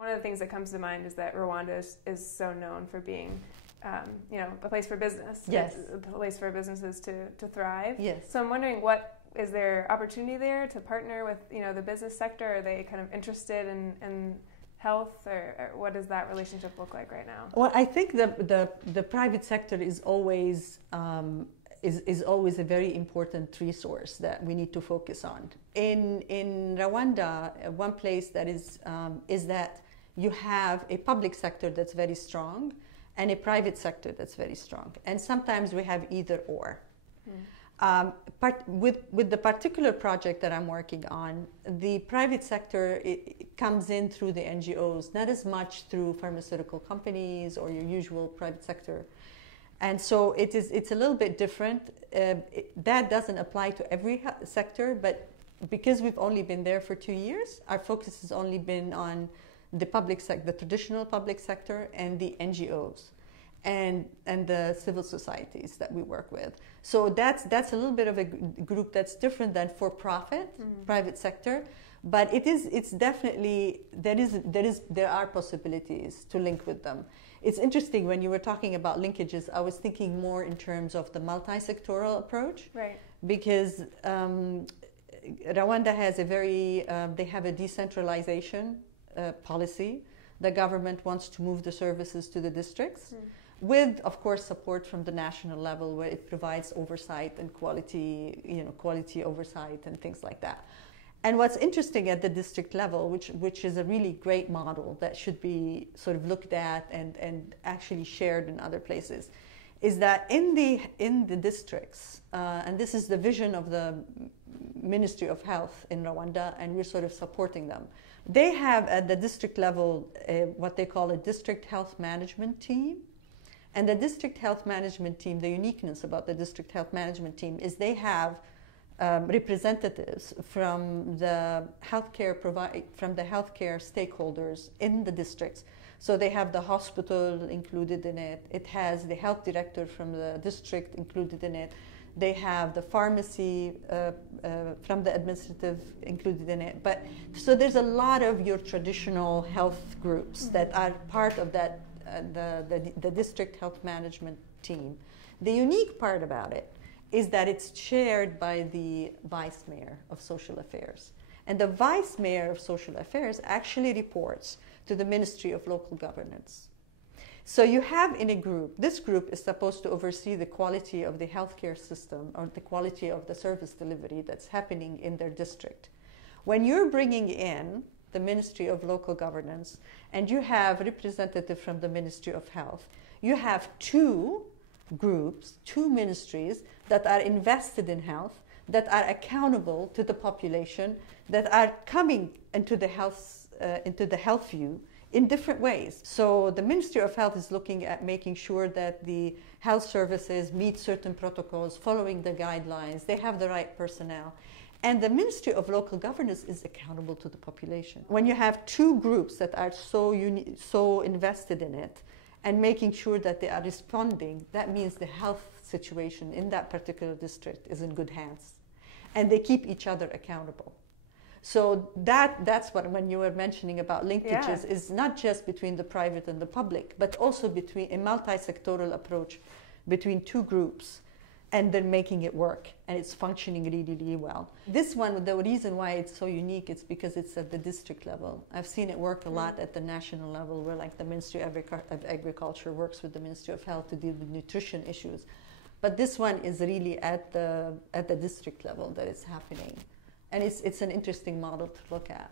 One of the things that comes to mind is that Rwanda is so known for being, a place for business. Yes. A place for businesses to thrive. Yes. So I'm wondering, is there opportunity there to partner with, the business sector? Are they kind of interested in health, or what does that relationship look like right now? Well, I think the private sector is always a very important resource that we need to focus on. In Rwanda, one place that is that you have a public sector that's very strong and a private sector that's very strong, and sometimes we have either or. With the particular project that I'm working on, the private sector it comes in through the NGOs, not as much through pharmaceutical companies or your usual private sector. And so it's a little bit different. That doesn't apply to every sector, but because we've only been there for 2 years, our focus has only been on the public sector, the traditional public sector, and the NGOs, and the civil societies that we work with. So that's a little bit of a group that's different than for-profit private sector, but it's definitely there are possibilities to link with them. It's interesting, when you were talking about linkages, I was thinking more in terms of the multi-sectoral approach. Right. Because Rwanda has they have a decentralization policy. The government wants to move the services to the districts, with, of course, support from the national level, where it provides oversight and quality oversight and things like that. And what's interesting at the district level, which is a really great model that should be sort of looked at and actually shared in other places, is that in the districts, and this is the vision of the Ministry of Health in Rwanda, and we're sort of supporting them. They have at the district level what they call a district health management team. And the district health management team, the uniqueness about the district health management team is they have representatives from the healthcare stakeholders in the districts. So they have the hospital included in it. It has the health director from the district included in it. They have the pharmacy from the administrative included in it. But so there's a lot of your traditional health groups that are part of that the district health management team. The unique part about it is that it's chaired by the vice mayor of social affairs. And the vice mayor of social affairs actually reports to the Ministry of Local Governance. So you have in a group, this group is supposed to oversee the quality of the healthcare system or the quality of the service delivery that's happening in their district. When you're bringing in the Ministry of Local Governance and you have a representative from the Ministry of Health, you have two groups, two ministries that are invested in health, that are accountable to the population, that are coming into the health view in different ways. So the Ministry of Health is looking at making sure that the health services meet certain protocols, following the guidelines, they have the right personnel. And the Ministry of Local Governance is accountable to the population. When you have two groups that are so invested in it and making sure that they are responding, that means the health situation in that particular district is in good hands. And they keep each other accountable. So that's what, when you were mentioning about linkages, is not just between the private and the public, but also between a multi-sectoral approach between two groups, and then making it work, and it's functioning really, really well. This one, the reason why it's so unique, it's because it's at the district level. I've seen it work a lot at the national level, where like the Ministry of Agriculture works with the Ministry of Health to deal with nutrition issues. But this one is really at the district level that it's happening. And it's an interesting model to look at.